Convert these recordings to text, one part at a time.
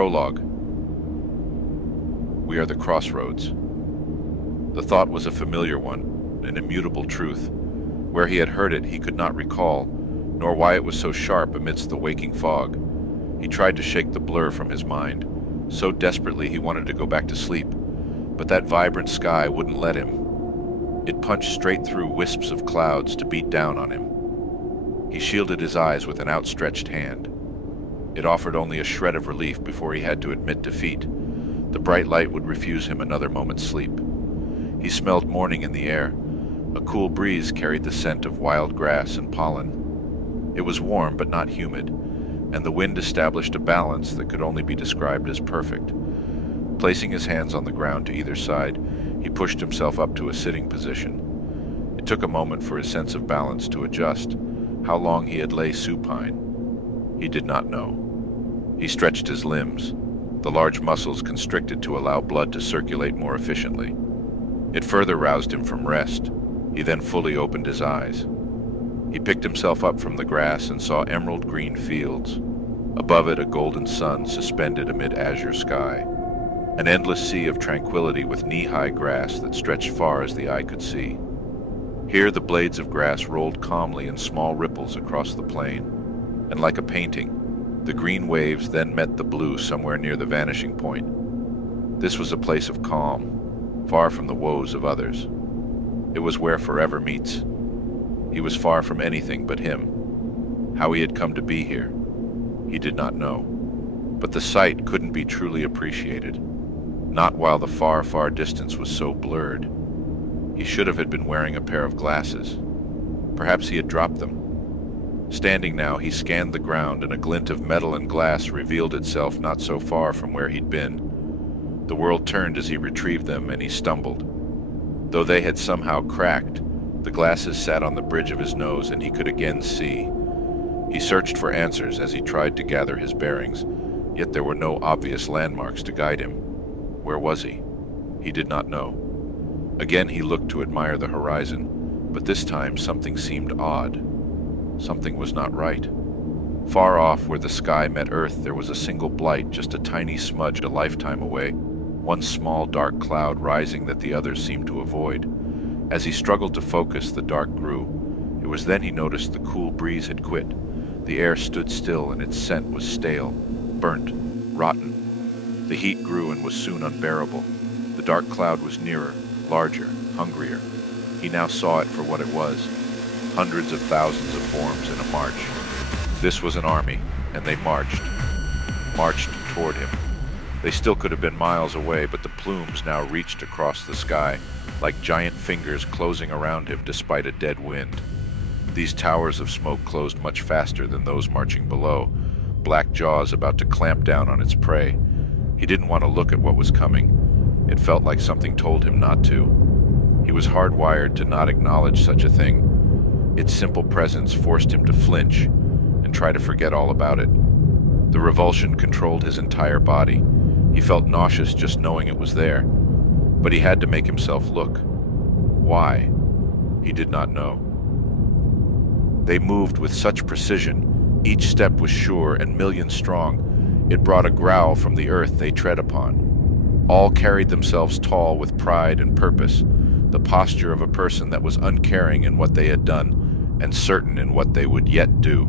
Prologue. We are the crossroads. The thought was a familiar one, an immutable truth. Where he had heard it, he could not recall, nor why it was so sharp amidst the waking fog. He tried to shake the blur from his mind. So desperately he wanted to go back to sleep, but that vibrant sky wouldn't let him. It punched straight through wisps of clouds to beat down on him. He shielded his eyes with an outstretched hand. It offered only a shred of relief before he had to admit defeat. The bright light would refuse him another moment's sleep. He smelled morning in the air. A cool breeze carried the scent of wild grass and pollen. It was warm but not humid, and the wind established a balance that could only be described as perfect. Placing his hands on the ground to either side, he pushed himself up to a sitting position. It took a moment for his sense of balance to adjust. How long he had lay supine, he did not know. He stretched his limbs, the large muscles constricted to allow blood to circulate more efficiently. It further roused him from rest. He then fully opened his eyes. He picked himself up from the grass and saw emerald green fields. Above it, a golden sun suspended amid azure sky. An endless sea of tranquility with knee-high grass that stretched far as the eye could see. Here the blades of grass rolled calmly in small ripples across the plain, and like a painting, the green waves then met the blue somewhere near the vanishing point. This was a place of calm, far from the woes of others. It was where forever meets. He was far from anything but him. How he had come to be here, he did not know. But the sight couldn't be truly appreciated, not while the far, far distance was so blurred. He should have been wearing a pair of glasses. Perhaps he had dropped them. Standing now, he scanned the ground, and a glint of metal and glass revealed itself not so far from where he'd been. The world turned as he retrieved them, and he stumbled. Though they had somehow cracked, the glasses sat on the bridge of his nose, and he could again see. He searched for answers as he tried to gather his bearings, yet there were no obvious landmarks to guide him. Where was he? He did not know. Again he looked to admire the horizon, but this time something seemed odd. Something was not right. Far off, where the sky met earth, there was a single blight, just a tiny smudge a lifetime away, one small dark cloud rising that the others seemed to avoid. As he struggled to focus, the dark grew. It was then he noticed the cool breeze had quit. The air stood still, and its scent was stale, burnt, rotten. The heat grew and was soon unbearable. The dark cloud was nearer, larger, hungrier. He now saw it for what it was. Hundreds of thousands of forms in a march. This was an army, and they marched toward him. They still could have been miles away, but the plumes now reached across the sky, like giant fingers closing around him despite a dead wind. These towers of smoke closed much faster than those marching below, black jaws about to clamp down on its prey. He didn't want to look at what was coming. It felt like something told him not to. He was hardwired to not acknowledge such a thing. Its simple presence forced him to flinch and try to forget all about it. The revulsion controlled his entire body. He felt nauseous just knowing it was there. But he had to make himself look. Why? He did not know. They moved with such precision. Each step was sure and million strong. It brought a growl from the earth they tread upon. All carried themselves tall with pride and purpose, the posture of a person that was uncaring in what they had done and certain in what they would yet do.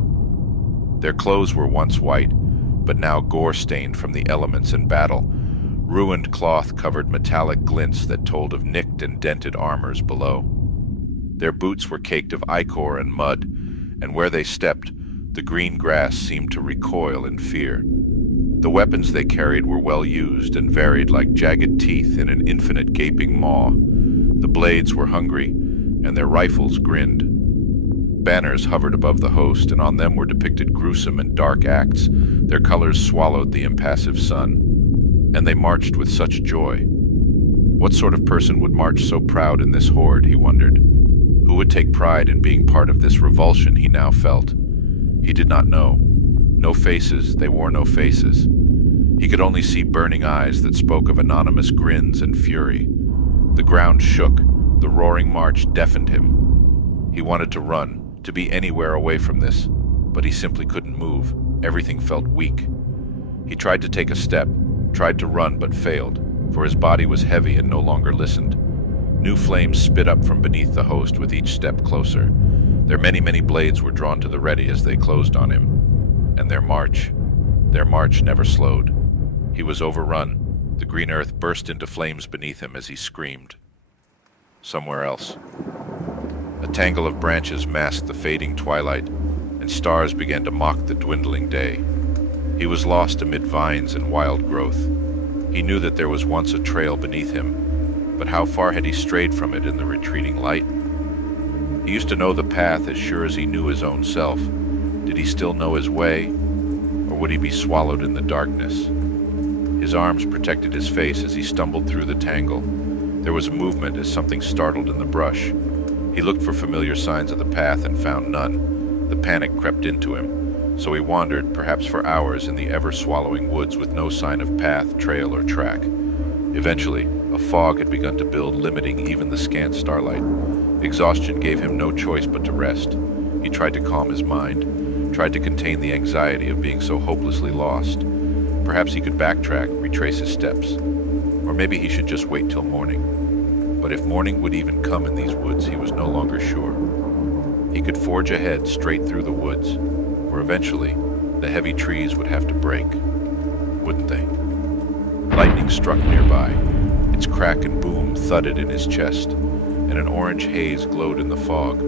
Their clothes were once white, but now gore-stained from the elements and battle. Ruined cloth covered metallic glints that told of nicked and dented armors below. Their boots were caked of ichor and mud, and where they stepped, the green grass seemed to recoil in fear. The weapons they carried were well used and varied like jagged teeth in an infinite gaping maw. The blades were hungry, and their rifles grinned. Banners hovered above the host, and on them were depicted gruesome and dark acts. Their colors swallowed the impassive sun, and they marched with such joy. What sort of person would march so proud in this horde, he wondered. Who would take pride in being part of this revulsion he now felt? He did not know. No faces, they wore no faces. He could only see burning eyes that spoke of anonymous grins and fury. The ground shook, the roaring march deafened him. He wanted to run, to be anywhere away from this, but he simply couldn't move. Everything felt weak. He tried to take a step, tried to run but failed, for his body was heavy and no longer listened. New flames spit up from beneath the host with each step closer. Their many blades were drawn to the ready as they closed on him. And their march never slowed. He was overrun. The green earth burst into flames beneath him as he screamed. Somewhere else. A tangle of branches masked the fading twilight, and stars began to mock the dwindling day. He was lost amid vines and wild growth. He knew that there was once a trail beneath him, but how far had he strayed from it in the retreating light? He used to know the path as sure as he knew his own self. Did he still know his way, or would he be swallowed in the darkness? His arms protected his face as he stumbled through the tangle. There was a movement as something startled in the brush. He looked for familiar signs of the path and found none. The panic crept into him, so he wandered, perhaps for hours, in the ever-swallowing woods with no sign of path, trail, or track. Eventually, a fog had begun to build, limiting even the scant starlight. Exhaustion gave him no choice but to rest. He tried to calm his mind, tried to contain the anxiety of being so hopelessly lost. Perhaps he could backtrack, retrace his steps. Or maybe he should just wait till morning. But if morning would even come in these woods, he was no longer sure. He could forge ahead straight through the woods, where eventually the heavy trees would have to break, wouldn't they? Lightning struck nearby. Its crack and boom thudded in his chest, and an orange haze glowed in the fog.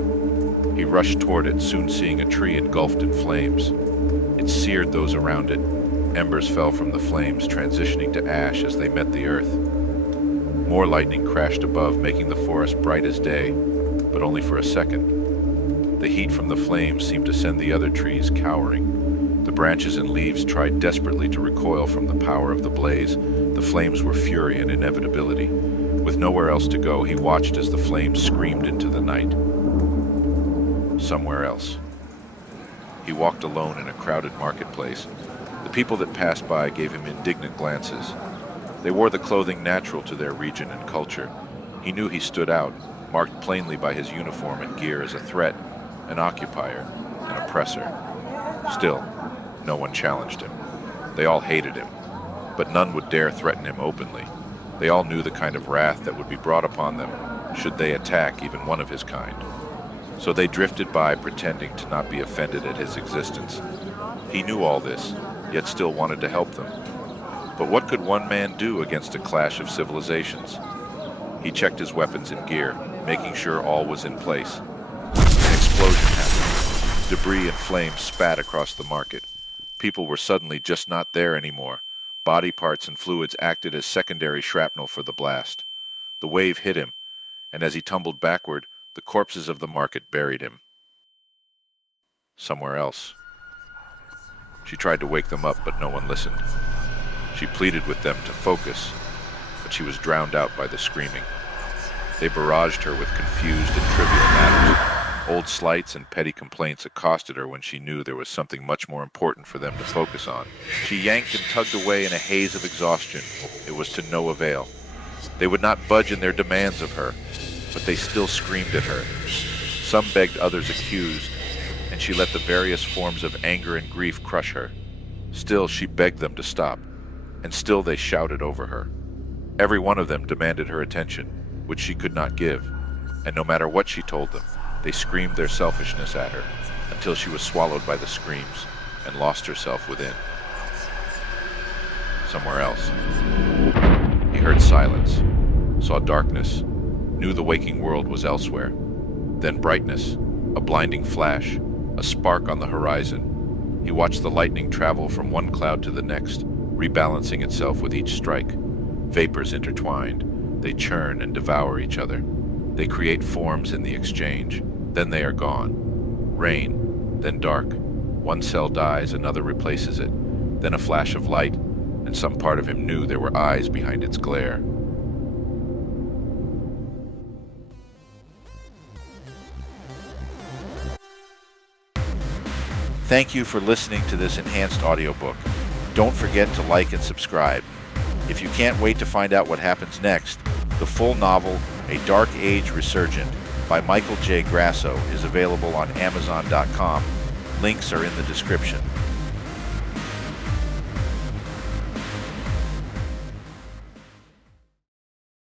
He rushed toward it, soon seeing a tree engulfed in flames. It seared those around it. Embers fell from the flames, transitioning to ash as they met the earth. More lightning crashed above, making the forest bright as day, but only for a second. The heat from the flames seemed to send the other trees cowering. The branches and leaves tried desperately to recoil from the power of the blaze. The flames were fury and inevitability. With nowhere else to go, he watched as the flames screamed into the night. Somewhere else. He walked alone in a crowded marketplace. The people that passed by gave him indignant glances. They wore the clothing natural to their region and culture. He knew he stood out, marked plainly by his uniform and gear as a threat, an occupier, an oppressor. Still, no one challenged him. They all hated him, but none would dare threaten him openly. They all knew the kind of wrath that would be brought upon them should they attack even one of his kind. So they drifted by, pretending to not be offended at his existence. He knew all this, yet still wanted to help them. But what could one man do against a clash of civilizations? He checked his weapons and gear, making sure all was in place. An explosion happened. Debris and flames spat across the market. People were suddenly just not there anymore. Body parts and fluids acted as secondary shrapnel for the blast. The wave hit him, and as he tumbled backward, the corpses of the market buried him. Somewhere else. She tried to wake them up, but no one listened. She pleaded with them to focus, but she was drowned out by the screaming. They barraged her with confused and trivial matters. Old slights and petty complaints accosted her when she knew there was something much more important for them to focus on. She yanked and tugged away in a haze of exhaustion. It was to no avail. They would not budge in their demands of her, but they still screamed at her. Some begged, others accused, and she let the various forms of anger and grief crush her. Still, she begged them to stop, and still they shouted over her. Every one of them demanded her attention, which she could not give, and no matter what she told them, they screamed their selfishness at her, until she was swallowed by the screams and lost herself within. Somewhere else. He heard silence, saw darkness, knew the waking world was elsewhere. Then brightness, a blinding flash, a spark on the horizon. He watched the lightning travel from one cloud to the next, rebalancing itself with each strike. Vapors intertwined. They churn and devour each other. They create forms in the exchange. Then they are gone. Rain, then dark. One cell dies, another replaces it. Then a flash of light, and some part of him knew there were eyes behind its glare. Thank you for listening to this enhanced audiobook. Don't forget to like and subscribe. If you can't wait to find out what happens next, the full novel, A Dark Age Resurgent, by Michael J. Grasso, is available on Amazon.com. Links are in the description.